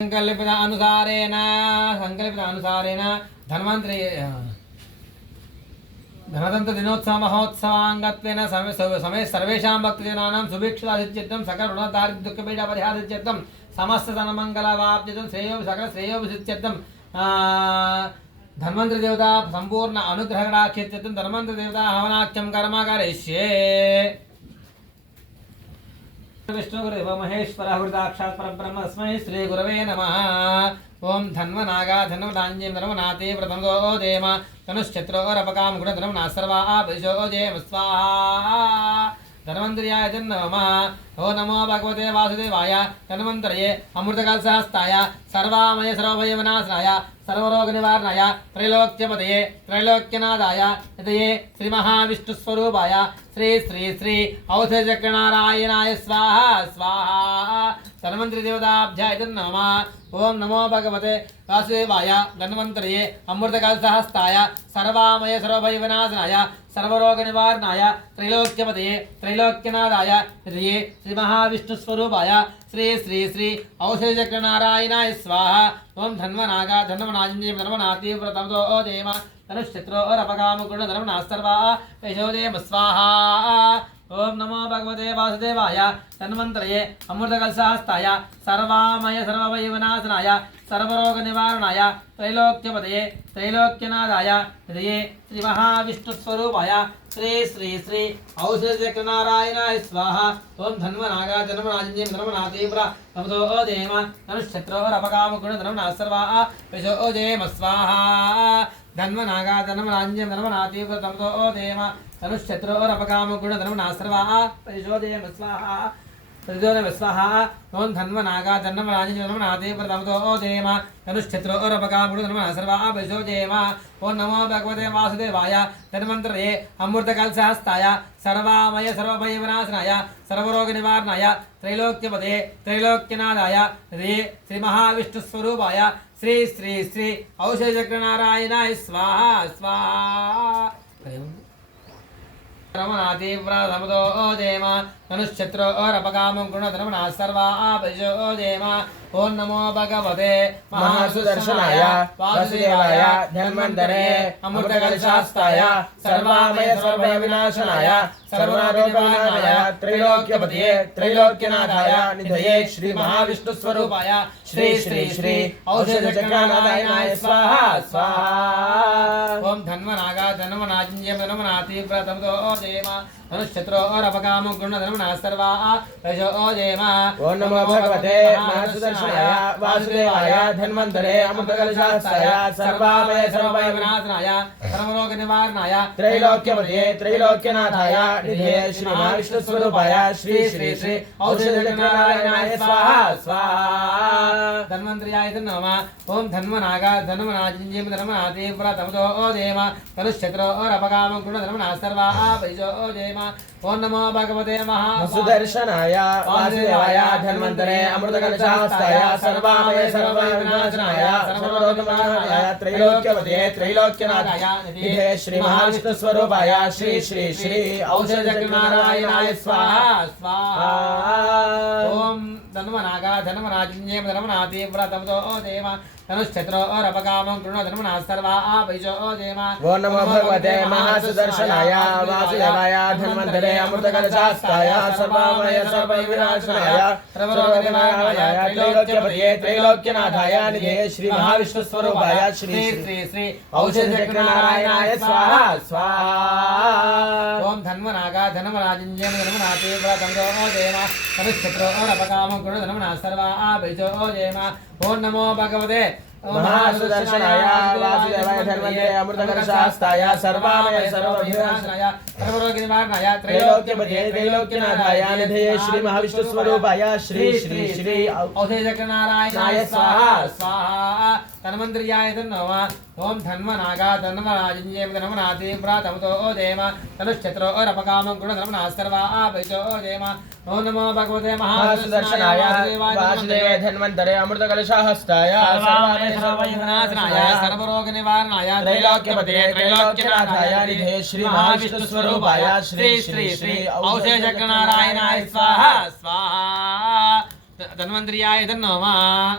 संकल्पितानुसारेण धनवंत दिनोत्सव महोत्सवांगत्वेन समय सर्वेषां भक्तजनानां सुभिक्षादित्यर्थं सकल ऋणदारिद्र्यदुःखपीडापरिहारादित्यर्थं समस्त धनमंगलवाप्त्यर्थं श्रेयो सकल श्रेयोभिसिद्ध्यर्थं धन्वंतरि देवता संपूर्ण अनुग्रहकटाक्षेत्यर्थं धन्वंतरि देवता हवनाख्यं कर्म करिष्ये। विष्णुगुरुदेव महेश्वरः गुरुसाक्षात् परब्रह्म तस्मै श्री गुरवे नमः। ओम धन्वनागा धन्वनाञ्जीं धन्वनाते प्रथमो देम तनुश्चत्रोरपकां गुणधर्मना सर्वा आभिषो देम स्वाहा। धन्वन्तर्याय नमः। ओ नमो भगवते वासुदेवाय धन्वन्तरये अमृतकलशहस्ताय सर्वामय सर्वभयविनाशनाय सर्वरोगनिवारणाय त्रैलोक्यपतये त्रैलोक्यनाथाय हृदये श्रीमहाविष्णुस्वरूपाय श्री श्री श्री औषधचक्रनारायणाय स्वाहा स्वाहा। धन्वन्तरि देवताभ्याय नमः। ओम नमो भगवते वासुदेवाय धन्वन्तरये अमृतकलशहस्ताय सर्वामय सर्वभयविनाशनाय सर्वरोगनिवारणाय त्रैलोक्यपतये त्रैलोक्यनाथाय हृदये श्रीमहाविष्णुस्वरूपाय श्री श्री श्री औषधचक्रनारायणाय स्वाहा। ओम धन्वनागा धन्वनाञ्जीं धन्वनाति प्रथमो देम तनुश्चत्रोरपकामुकुण्ड धर्मना सर्वा यशोदेम स्वाहा। ओम नमो भगवते वासुदेवाय धन्वन्तरये अमृतकलशहस्ताय सर्वामय सर्वभयविनाशनाय सर्वरोगनिवारणाय त्रैलोक्यपतये त्रैलोक्यनाथाय हृदये श्रीमहाविष्णुस्वरूपाय श्री श्री श्री औषधचक्रनारायणाय स्वाहा। ओम धन्वनागा धन्वनाञ्जीं धन्वनाति प्रथमो देम तनुश्चत्रोरपकामुकुण्ड धर्मना सर्वा यशोदेम स्वाहा। धन्वनागा धन्वनाञ्जीं धन्वनाति प्रथमो देम तनुश्चत्रोरपकामुकुण्ड धर्मना सर्वा यशोदेम स्वाहा प्रचोदयामि स्वाहा। ओम धन्वनागा धन्वनाञ्जीं धन्वनाति प्रथमो देम तनुश्चत्रोरपकामुकुण्ड धर्मना सर्वा यशोदेम। ओम नमो भगवते वासुदेवाय धन्वन्तरये अमृतकलशहस्ताय सर्वामय सर्वभयविनाशनाय सर्वरोगनिवारणाय त्रैलोक्यपतये त्रैलोक्यनाथाय हृदये श्रीमहाविष्णुस्वरूपाय श्री श्री श्री औषधचक्रनारायणाय स्वाहा स्वाहा। धर्मनाति प्रथमो देम तनुश्चत्रोरपकामुकुण्ड धर्मना सर्वा आभिषो देम। ओम नमो भगवते महासुदर्शनाय वासुदेवाय धन्वन्तरे अमृतकलशहस्ताय सर्वामय सर्वभयविनाशनाय सर्वरोगनिवारणाय त्रैलोक्यपतये त्रैलोक्यनाथाय निधये श्रीमहाविष्णुस्वरूपाय श्री श्री श्री औषधचक्रनारायणाय स्वाहा स्वाहा। ओम धन्वनागा धन्वनाञ्जीं धन्वनाति प्रथमो देम तनुश्चत्रोरपकामुकुण्ड धर्मना सर्वा यशोदेम। ओम नमो भगवते महासुदर्शनाय वासुदेवाय धन्वन्तरे अमृतकलशहस्ताय सर्वामय सर्वभयविनाशनाय सर्वरोगनिवारणाय त्रैलोक्यपतये त्रैलोक्यनाथाय निधये श्रीमहाविष्णुस्वरूपाय श्री श्री श्री औषधचक्रनारायणाय स्वाहा स्वाहा। धन्वन्तर्याय नमः। ओम धन्वनागा धन्वनाञ्जीं धन्वनाति प्रथमो देम तनुश्चत्रोरपकामुकुण्ड धर्मना सर्वा यशोदेम। ओम नमो भगवते महासुदर्शनाय वासुदेवाय धन्वन्तरे अमृतकलशहस्ताय सर्वामय सर्वभयविनाशनाय सर्वरोगनिवारणाय त्रैलोक्यपतये त्रैलोक्यनाथाय निधये श्रीमहाविष्णुस्वरूपाय श्री श्री श्री औषधचक्रनारायणाय स्वाहा स्वाहा। ओम धन्वनागा धन्वनाञ्जीं धन्वनाति प्रथमो देम तनुश्चत्रोरपकामुकुण्ड धर्मना सर्वा यशोदेम। ओम नमो भगवते महासुदर्शनाय वासुदेवाय धन्वन्तरे अमृतकलशहस्ताय सर्वामय सर्वभयविनाशनाय सर्वरोगनिवारणाय त्रैलोक्यपतये त्रैलोक्यनाथाय निधये श्रीमहाविष्णुस्वरूपाय श्री श्री श्री औषधचक्रनारायणाय स्वाहा स्वाहा। ओम धन्वनागा धन्वनाञ्जीं धन्वनाति प्रथमो देम तनुश्चत्रोरपकामुकुण्ड धर्मना सर्वा यशोदेम। ओम नमो भगवते महासुदर्शनाय वासुदेवाय धन्वन्तरे अमृतकलशहस्ताय सर्वामय सर्वभयविनाशनाय सर्वरोगनिवारणाय त्रैलोक्यपतये त्रैलोक्यनाथाय निधये श्रीमहाविष्णुस्वरूपाय श्री श्री श्री औषधचक्रनारायणाय स्वाहा स्वाहा। धन्वन्तर्याय नमः। ओम धन्वनागा धन्वनाञ्जीं धन्वनाति प्रथमो देम तनुश्चत्रोरपकामुकुण्ड धर्मना सर्वा यशोदेम। ओम नमो भगवते महासुदर्शनाय वासुदेवाय धन्वन्तरे अमृतकलशहस्ताय सर्वामय सर्वभयविनाशनाय सर्वरोगनिवारणाय त्रैलोक्यपतये त्रैलोक्यनाथाय निधये श्रीमहाविष्णुस्वरूपाय श्री श्री श्री औषधचक्रनारायणाय स्वाहा स्वाहा। धन्वन्तर्याय नमः।